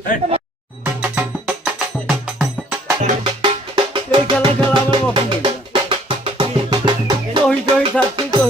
এই খেলা খেলা আমার পছন্দ না। কহি কহি থাকছি তো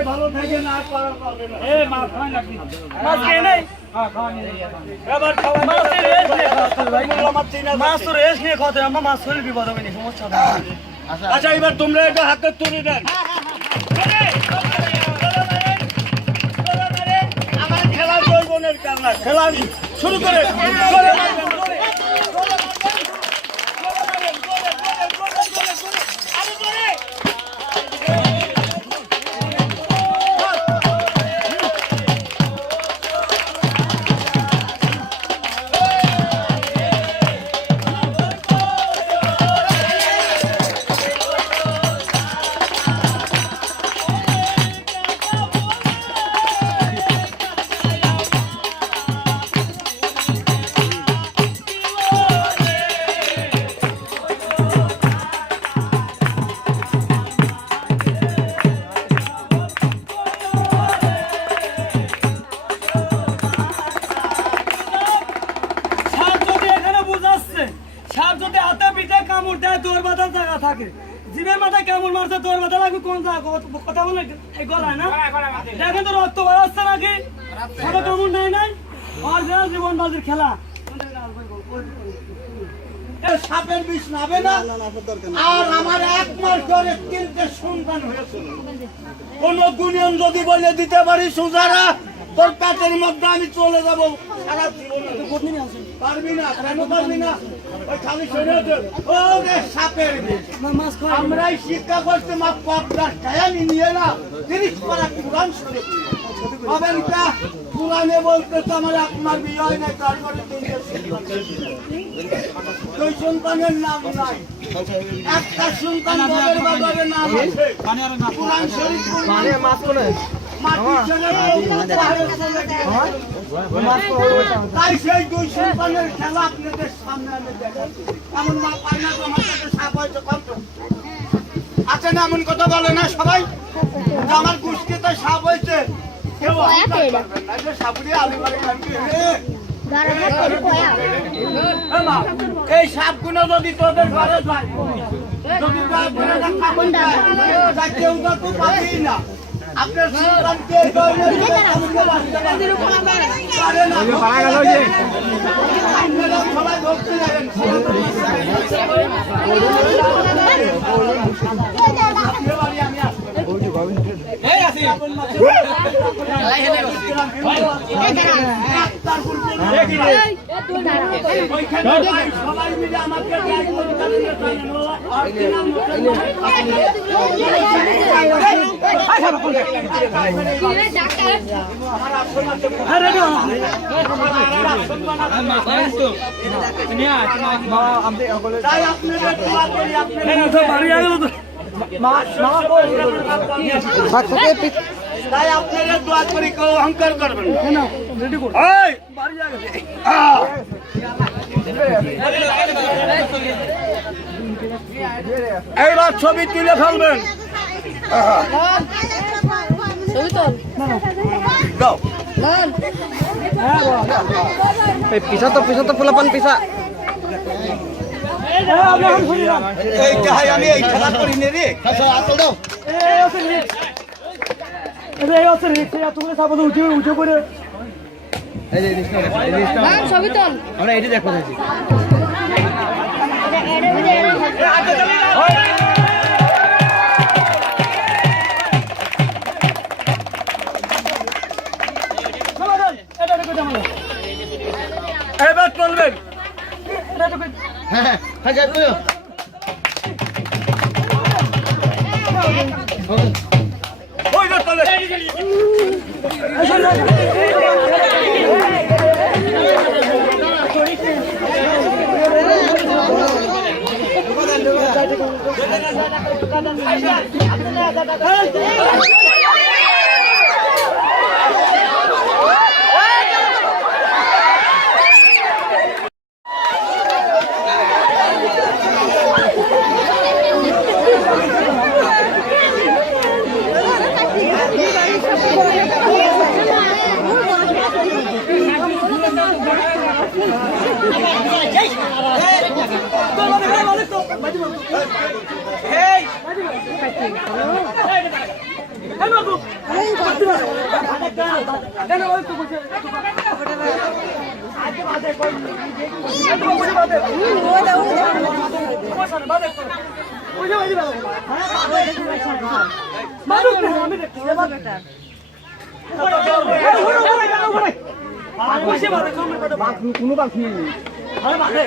সবাই ভালো থাকেন আর পারার পাবে না। এ মাছ খায় নাকি? মাছ খেয়ে নেই? এবার খাওয়া মাছের রেস্ট নিয়ে খাওয়া চলে ভাই। আমার চিনা মাছ তো রেস্ট নিয়ে খাওয়াতে আমার মাছ শরীর বিপদ হবে না, সমস্যা হবে না। আচ্ছা এবার তোমরা এটা হাতে তুলে দেন। আমার খেলার জৈবনের কারণে খেলা শুরু করে সাপ যদি এখানে বুঝাচ্ছে, সাপ যদি হাতে পিঠে কামড় দেয় দৌড় বাঁধার জায়গা থাকে, জিভের মাথায় কামড় মারছে দৌড় বাঁধা লাগবে কোন জায়গা? কথা বলে এই গলায় না? দেখেন তো রক্ত বাড়াচ্ছে নাকি? সাপে কামড় নেয় নাই? অরিজিনাল জীবনবাজির খেলা। সাপের বিষ নাবে না। আর আমার এক মাস ধরে 3টে সন্তান হয়েছে। কোন গুণিয়ন যদি বলে দিতে পারি সুজারা তোর পেটের মধ্যে আমি চলে যাবো সারা জীবন। পারবি না? কেন পারবি না? ওই খালি শরীরে ওরে সাপের বিষ। আমরাই শিক্ষা করতে মা পদ্মার টায়ানি নিয়ে না 30 পারা কোরআন শরীফ হবেন কা কোরআনে বলতে তো আমার আপনার বিয়ে হয় নাই, তারপরে 3টে দুই সন্তানের নাম নাই, একটা সন্তান বাবার বাবার নাম আছে। কোরআন শরীফ তাই সেই দুই সন্তানের খেলা আপনাদের সামনে আমি দেখাচ্ছি। এমন মা পায় না তো আমার কাছে সাপ হয়েছে কত আছে না? এমন কথা বলে না সবাই যে আমার কুষ্টিতে সাপ হয়েছে। কেউ অহংকার করবেন না যে সাপুরে আলিবাড়ি কাটবে। এই সাপগুলো যদি তোদের ঘরে যায়, যদি কেউ তো পাবি না। আপনার সন্তানকে সবাই ধরতে যাবেন। সবাই মিলে আমাকে তাই আপনাদের দোয়া করি, তাই আপনাদের দোয়া করি, কেউ অহংকার করবেন না। এইবার ছবি তুলে ফেলবেন। পিছা তো পোলাপান পিছা আমি এই খেলা করিনি রে। উঁচু করে আমরা এটি দেখো দেখি এবার চলবেন। হ্যাঁ হ্যাঁ যাই ওই না চলে হ্যাঁ বাবু কেন ওই তো বসে আগে বাদে কই বসে বাদে বসে বাদে ওই যে মারুক না আমি দেখছি বাদে বসে বাদে কোনো বাকি নেই আরে বাদে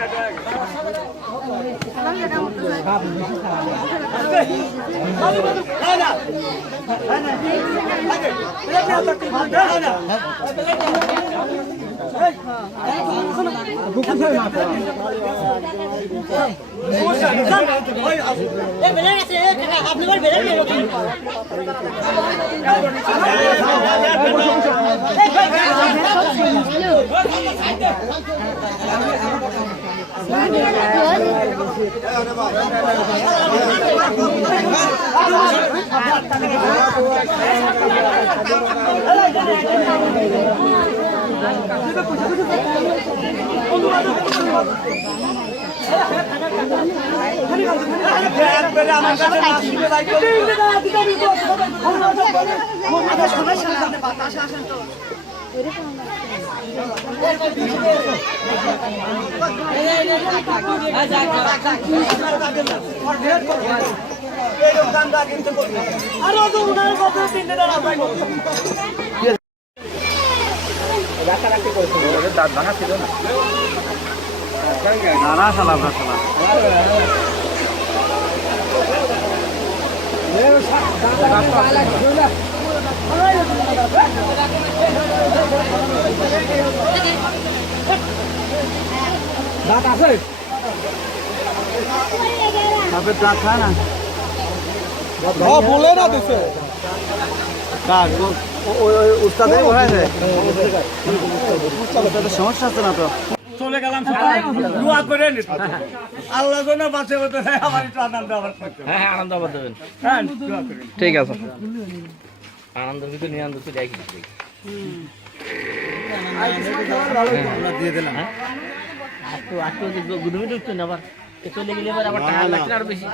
দাঁত ভাঙা ছিল না না সালাম না সালাম দাঁত আছে সাপের দাঁত খায় না বলে না দিছে উস্তাদের বলেছে সমস্যা আছে না তো চলে গেলাম দোয়া করে নি আল্লাহ যেন বাঁচে বলতে আমার একটু আনন্দ আবার করতে হ্যাঁ আনন্দ আবার দেবেন হ্যাঁ দোয়া করেন ঠিক আছে আনন্দ কিন্তু নিরানন্দ তো দেখি আমরা দিয়ে দিলাম হ্যাঁ একটু গুদুমি ঢুকছেন আবার চলে গেলে আবার টাকা লাগছে আরো বেশি